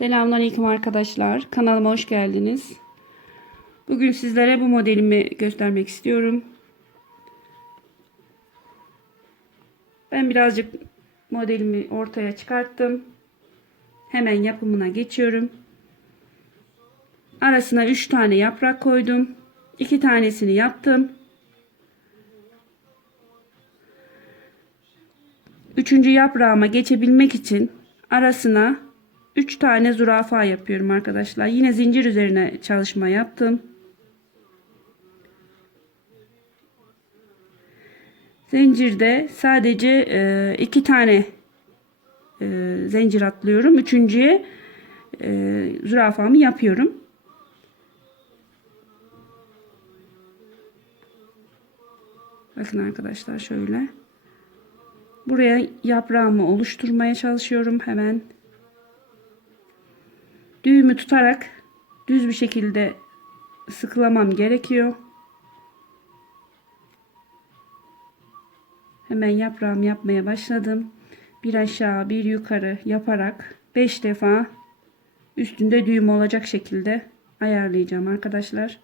Selamünaleyküm arkadaşlar. Kanalıma hoş geldiniz. Bugün sizlere bu modelimi göstermek istiyorum. Ben birazcık modelimi ortaya çıkarttım. Hemen yapımına geçiyorum. Arasına 3 tane yaprak koydum. 2 tanesini yaptım. Üçüncü yaprağıma geçebilmek için arasına 3 tane zürafa yapıyorum arkadaşlar. Yine zincir üzerine çalışma yaptım. Zincirde sadece 2 tane e, zincir atlıyorum. Üçüncüye e, zürafamı yapıyorum. Bakın arkadaşlar şöyle. Buraya yaprağımı oluşturmaya çalışıyorum hemen. Düğümü tutarak düz bir şekilde sıkılamam gerekiyor. Hemen yaprağımı yapmaya başladım. Bir aşağı bir yukarı yaparak 5 defa üstünde düğüm olacak şekilde ayarlayacağım arkadaşlar.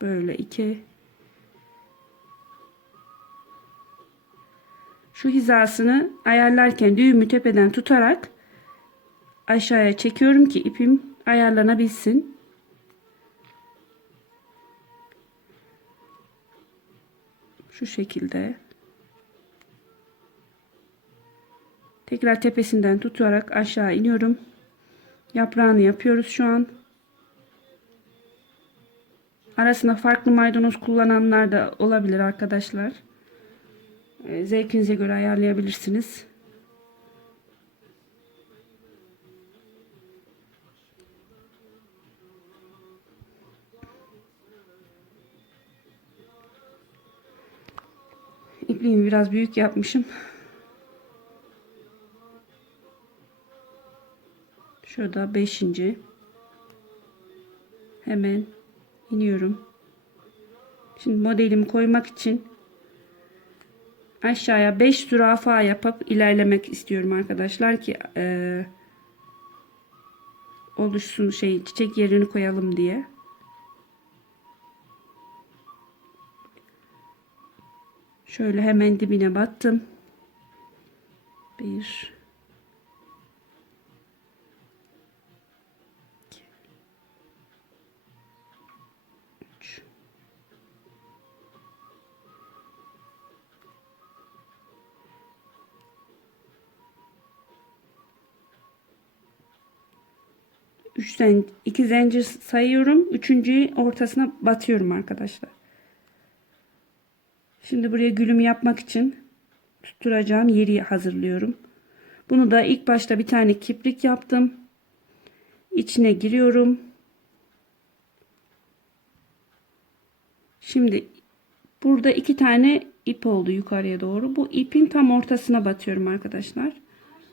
Böyle iki şu hizasını ayarlarken düğümü tepeden tutarak aşağıya çekiyorum ki ipim ayarlanabilsin. Şu şekilde. Tekrar tepesinden tutarak aşağı iniyorum. Yaprağını yapıyoruz şu an. Arasında farklı maydanoz kullananlar da olabilir arkadaşlar. Ee, Zevkinize göre ayarlayabilirsiniz. İpliğimi biraz büyük yapmışım. Şurada beşinci. Hemen iniyorum. Şimdi modelimi koymak için aşağıya 5 zürafa yapıp ilerlemek istiyorum arkadaşlar ki e, oluşsun şey çiçek yerini koyalım diye. Şöyle hemen dibine battım. Bir iki, üç. Üçten iki zincir sayıyorum. Üçüncüyü ortasına batıyorum arkadaşlar. Şimdi buraya gülüm yapmak için tutturacağım yeri hazırlıyorum. Bunu da ilk başta bir tane kiprik yaptım. İçine giriyorum. Şimdi burada iki tane ip oldu yukarıya doğru. Bu ipin tam ortasına batıyorum arkadaşlar.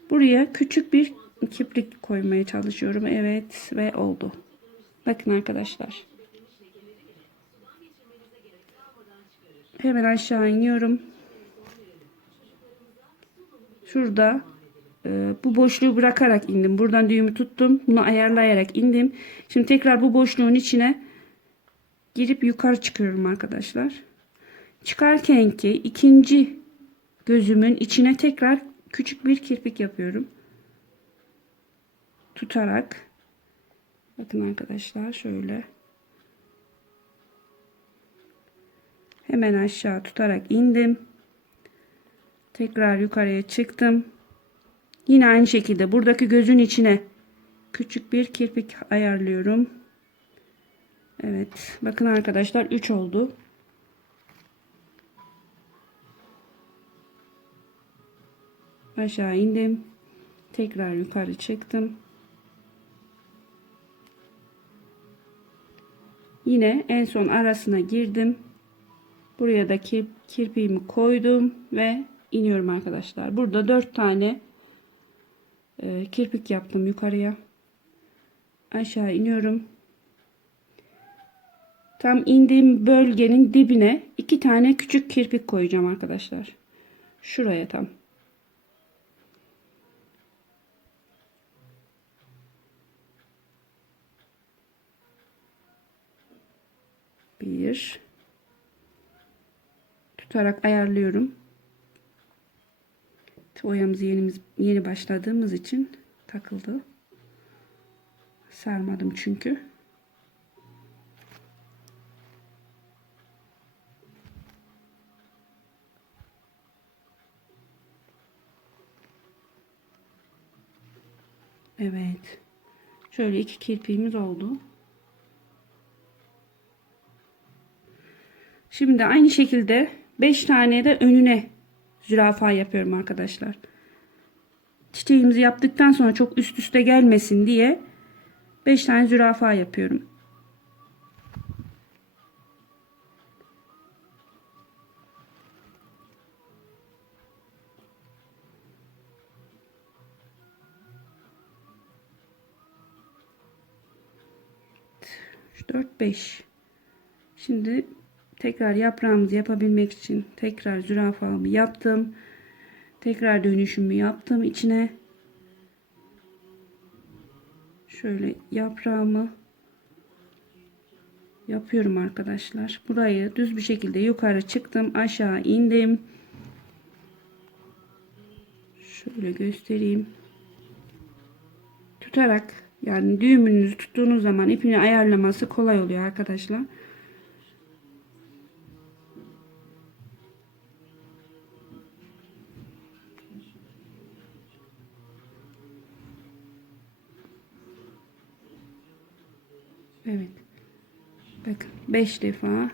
Buraya küçük bir kiprik koymaya çalışıyorum. Evet ve oldu. Bakın arkadaşlar. Hemen aşağı iniyorum. Şurada e, bu boşluğu bırakarak indim. Buradan düğümü tuttum. Bunu ayarlayarak indim. Şimdi tekrar bu boşluğun içine girip yukarı çıkıyorum arkadaşlar. Çıkarken ki ikinci gözümün içine tekrar küçük bir kirpik yapıyorum. Tutarak bakın arkadaşlar şöyle Hemen aşağı tutarak indim. Tekrar yukarıya çıktım. Yine aynı şekilde buradaki gözün içine küçük bir kirpik ayarlıyorum. Evet. Bakın arkadaşlar 3 oldu. Aşağı indim. Tekrar yukarı çıktım. Yine en son arasına girdim. Buraya da kir kirpiğimi koydum ve iniyorum arkadaşlar. Burada 4 tane e, kirpik yaptım yukarıya. Aşağı iniyorum. Tam indiğim bölgenin dibine 2 tane küçük kirpik koyacağım arkadaşlar. Şuraya tam. Bir. Tutarak ayarlıyorum. Oyamızı yenimiz, yeni başladığımız için takıldı. Sarmadım çünkü. Evet. Şöyle iki kirpiğimiz oldu. Şimdi aynı şekilde 5 tane de önüne zürafa yapıyorum arkadaşlar. Çiçeğimizi yaptıktan sonra çok üst üste gelmesin diye 5 tane zürafa yapıyorum. Dört, beş. Şimdi tekrar yaprağımızı yapabilmek için tekrar zürafamı yaptım. Tekrar dönüşümü yaptım içine. Şöyle yaprağımı yapıyorum arkadaşlar. Burayı düz bir şekilde yukarı çıktım. Aşağı indim. Şöyle göstereyim. Tutarak yani düğümünüzü tuttuğunuz zaman ipini ayarlaması kolay oluyor arkadaşlar. Evet. Bakın 5 defa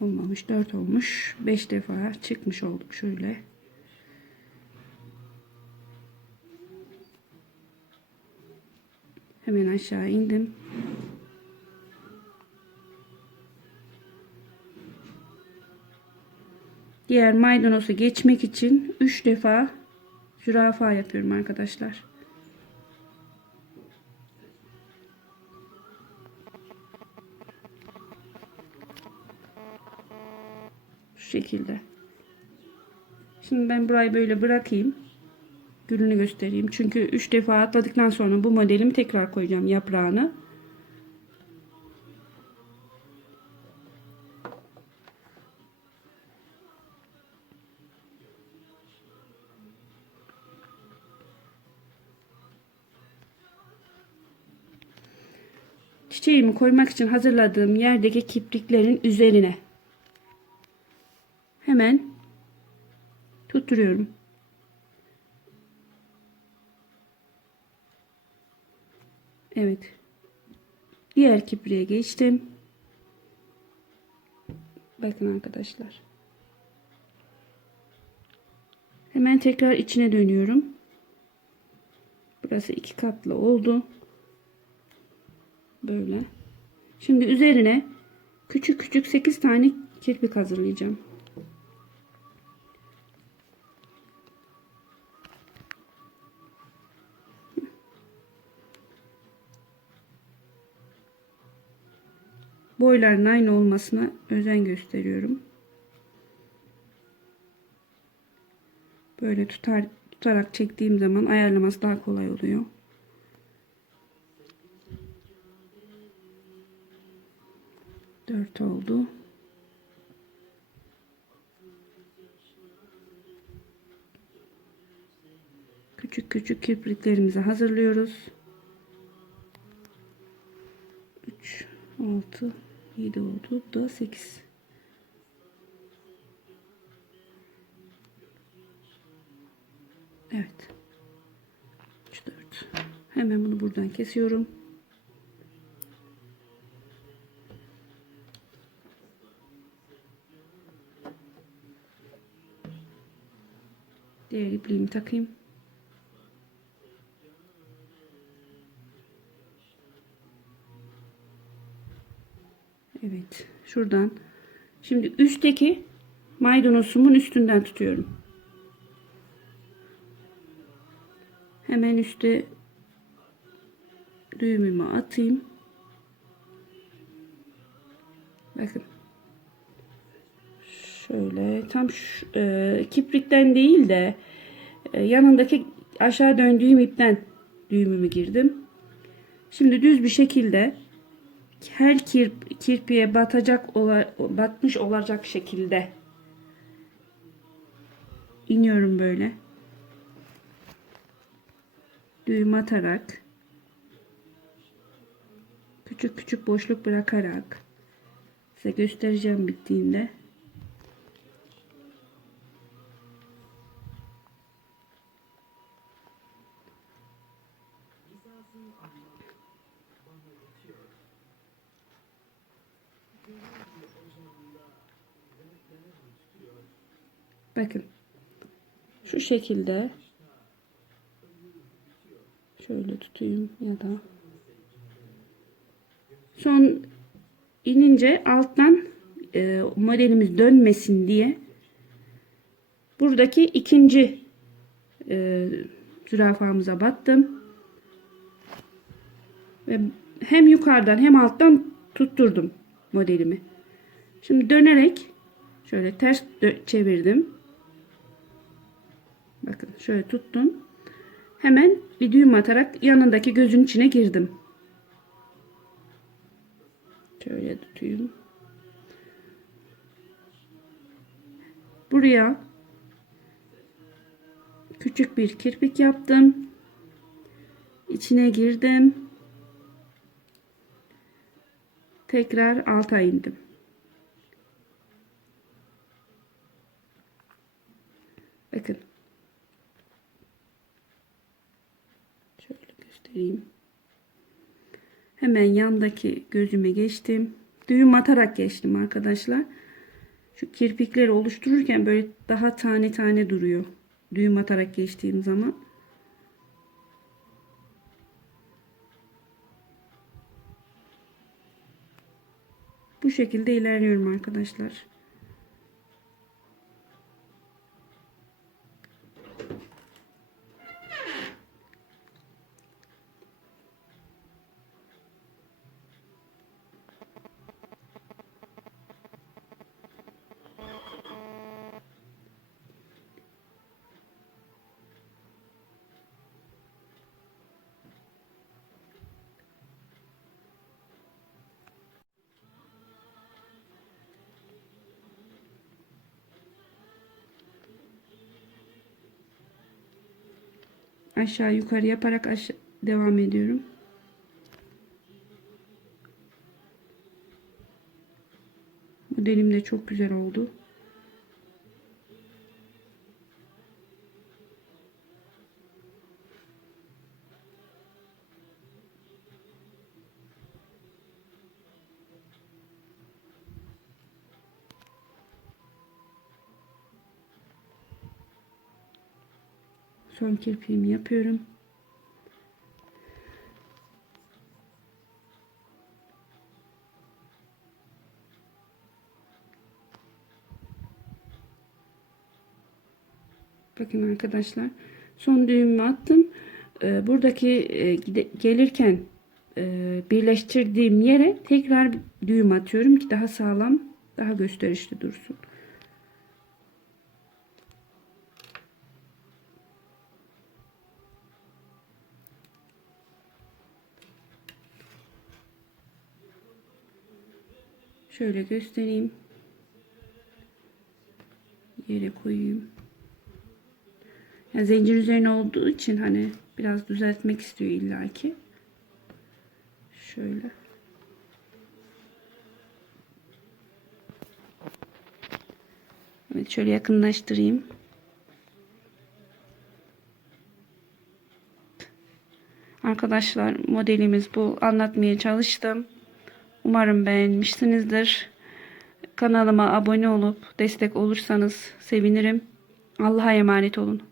olmamış 4 olmuş 5 defa çıkmış olduk şöyle. Hemen aşağı indim. Diğer maydanozu geçmek için 3 defa zürafa yapıyorum arkadaşlar. Şekilde. Şimdi ben burayı böyle bırakayım. Gülünü göstereyim. Çünkü 3 defa atladıktan sonra bu modelimi tekrar koyacağım yaprağını. Çiçeğimi koymak için hazırladığım yerdeki kipriklerin üzerine hemen tutturuyorum. Evet. Diğer kipriğe geçtim. Bakın arkadaşlar. Hemen tekrar içine dönüyorum. Burası iki katlı oldu. Böyle. Şimdi üzerine küçük küçük 8 tane kirpik hazırlayacağım. Boyların aynı olmasına özen gösteriyorum. Böyle tutar tutarak çektiğim zaman ayarlaması daha kolay oluyor. Dört oldu. Küçük küçük kirpiklerimizi hazırlıyoruz. 3 6 7 oldu. Bu da 8. Evet. 3 4. Hemen bunu buradan kesiyorum. Diğer ipliğimi takayım. Evet. Şuradan. Şimdi üstteki maydanozumun üstünden tutuyorum. Hemen üstte düğümümü atayım. Bakın. Şöyle tam şu, e, kiprikten değil de e, yanındaki aşağı döndüğüm ipten düğümümü girdim. Şimdi düz bir şekilde her kirp, kirpiye batacak ola- batmış olacak şekilde iniyorum böyle. Düğüm atarak küçük küçük boşluk bırakarak size göstereceğim bittiğinde. Bakın. Şu şekilde şöyle tutayım ya da son inince alttan e, modelimiz dönmesin diye buradaki ikinci e, zürafamıza battım ve hem yukarıdan hem alttan tutturdum modelimi. Şimdi dönerek şöyle ters çevirdim. Bakın şöyle tuttum. Hemen bir düğüm atarak yanındaki gözün içine girdim. Şöyle tutayım. Buraya küçük bir kirpik yaptım. İçine girdim. Tekrar alta indim. Bakın. Şöyle göstereyim. Hemen yandaki gözüme geçtim. Düğüm atarak geçtim arkadaşlar. Şu kirpikleri oluştururken böyle daha tane tane duruyor. Düğüm atarak geçtiğim zaman. Bu şekilde ilerliyorum arkadaşlar. Aşağı yukarı yaparak aşağı devam ediyorum. Modelim de çok güzel oldu. Son kirpiğimi yapıyorum. Bakın arkadaşlar. Son düğümümü attım. Ee, buradaki e, gelirken e, birleştirdiğim yere tekrar düğüm atıyorum ki daha sağlam, daha gösterişli dursun. Şöyle göstereyim. Yere koyayım. Yani zincir üzerine olduğu için hani biraz düzeltmek istiyor illaki. Şöyle. Evet şöyle yakınlaştırayım. Arkadaşlar modelimiz bu. Anlatmaya çalıştım. Umarım beğenmişsinizdir. Kanalıma abone olup destek olursanız sevinirim. Allah'a emanet olun.